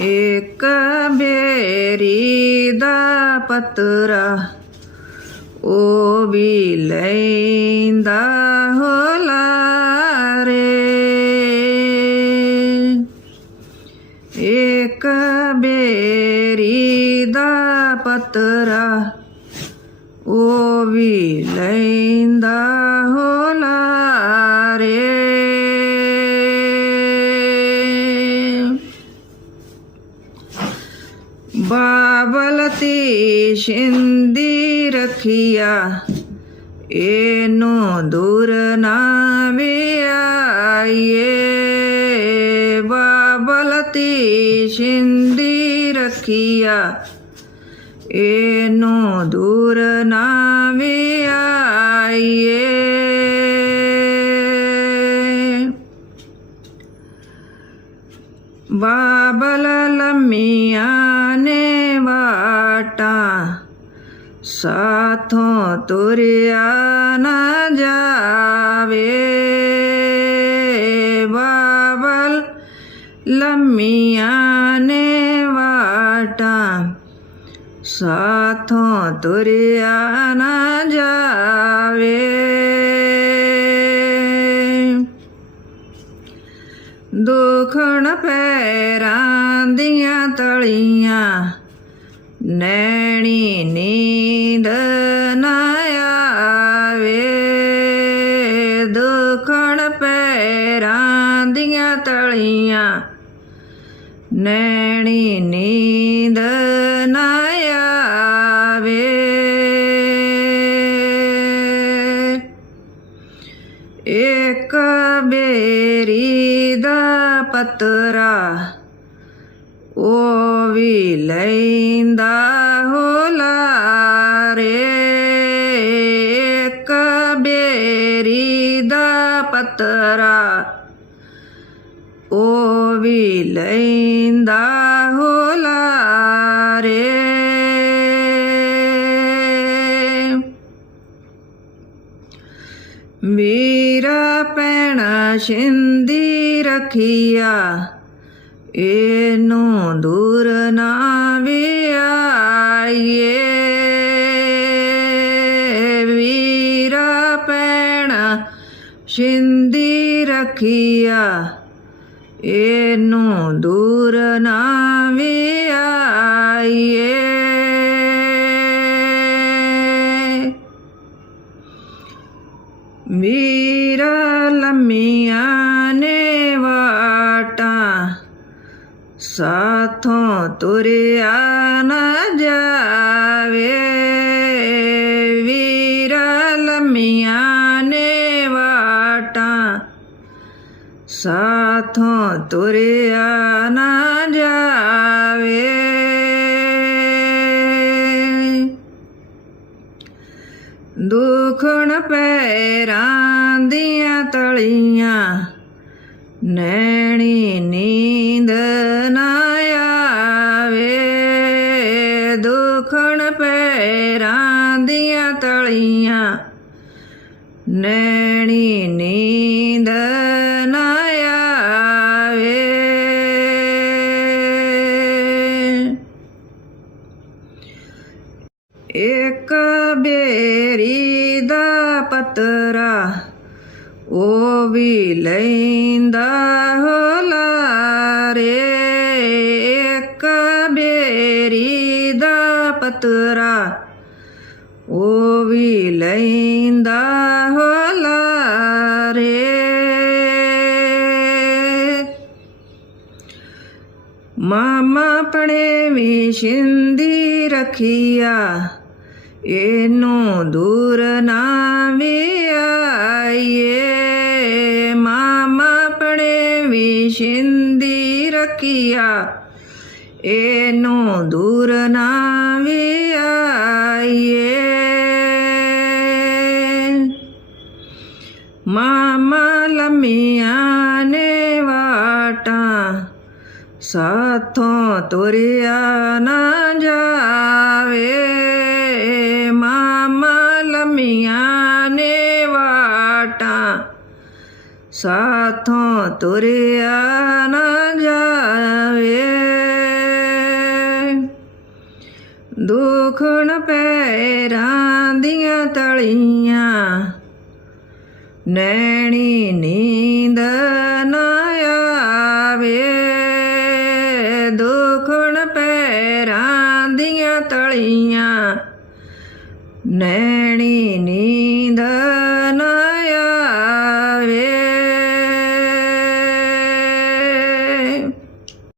ਇੱਕ ਬੇਰੀ ਦਾ ਪਤਰਾ ਉਹ ਵੀ ਲੈਂਦਾ ਹੋਲਾ ਰੇ। ਇੱਕ ਬੇਰੀ ਦਾ ਪਤਰਾ ਉਹ ਵੀ ਲੈਂਦਾ ਹੋਲਾ ਬਾਬਲ ਤੀ ਸ਼ਿੰਦੀ ਰਖੀਆ। ਇਹਨੂੰ ਦੂਰ ਨਾ ਵੇ ਆਈਏ ਬਾਬਲ ਤੀ ਸ਼ਿੰਦੀ ਰਖੀਆ। ਇਹਨੂੰ ਦੂਰ ਨਾ ਸਾਥੋਂ ਤੁਰਿਆ ਨਾ ਜਾਵੇ। ਬਾਬਲ ਲੰਮੀਆਂ ਨੇ ਵਾਟਾ, ਸਾਥੋਂ ਤੁਰਿਆ ਨਾ ਜਾਵੇ। ਦੁਖਣ ਪੈਰਾਂ ਦੀਆਂ ਤਲੀਆਂ, ਨੈਣੀ ਨੀ ਨਾ ਆਵੇ। ਦੁਖਣ ਪੈਰਾਂ ਦੀਆਂ ਤਲੀਆਂ। ਨੈਣੀ ਨੀਂਦ ਨਾ ਆਵੇ। ਇੱਕ ਬੇਰੀ ਦਾ ਪਤਰਾ ਉਹ ਵੀ ਲੈਂਦਾ ਉਹ ਵੀ ਲੈਂਦਾ ਹੋਲਾ ਰੇ ਮੇਰਾ ਪੈਣਾ ਸ਼ਿੰਦੀ ਰਖੀਆ, ਇਹਨੂੰ ਦੂਰ ਨਾ ਵੇ ਆਈਏ ਵੀਰਾ ਪੈਣਾ ਸ਼ਿੰਦੀ ਰਖੀਆ ਇਹਨੂੰ ਦੂਰ ਨਾ ਵੇ ਆਈਏ ਵੀਰ ਲੰਮੀਆਂ ਨੇ ਵਾਟਾ ਸਾਥੋਂ ਤੁਰਿਆ ਨਾ ਜਾਵੇ। ਦੁਖਣ ਪੈਰਾਂ ਦੀਆਂ ਤਲੀਆਂ, ਨੈਣੀ ਨੀਂਦ ਨਾ ਆਵੇ। ਦੁਖਣ ਪੈਰਾਂ ਦੀਆਂ ਤਲੀਆਂ, ਨੈਣੀ ਨੀਂਦ ਇੱਕ ਬੇਰੀ ਦਾ ਪਤਰਾ ਉਹ ਵੀ ਲੈਂਦਾ ਹੋਲਾ ਰੇ ਇੱਕ ਬੇਰੀ ਦਾ ਪਤਰਾ ਉਹ ਵੀ ਲੈਂਦਾ ਹੋਲਾ ਰੇ ਮਾਮਾ ਪਣੇ ਵੀ ਸ਼ਿੰਦੀ ਰਖੀਆ। ਇਹਨੂੰ ਦੂਰ ਨਾ ਵੇ ਆਈਏ ਮਾਮਾ ਪਣੇ ਵੀ ਸ਼ਿੰਦੀ ਰਖੀਆ ਇਹਨੂੰ ਦੂਰ ਨਾ ਵੇ ਆਈਏ ਮਾਮਾ ਲੰਮੀਆਂ ਨੇ ਵਾਟਾਂ ਹਾਥੋਂ ਤੁਰਿਆ ਨਾ ਜਾਵੇ। ਦੁੱਖ ਦੁਖਣ ਪੈਰਾਂ ਦੀਆਂ ਤਲੀਆਂ। ਨੈਣੀ ਨੀਂਦ ਨਾ ਆਵੇ। ਦੁਖਣ ਪੈਰਾਂ ਦੀਆਂ ਤਲੀਆਂ। ਨੈਣੀ ਨੀਂਦ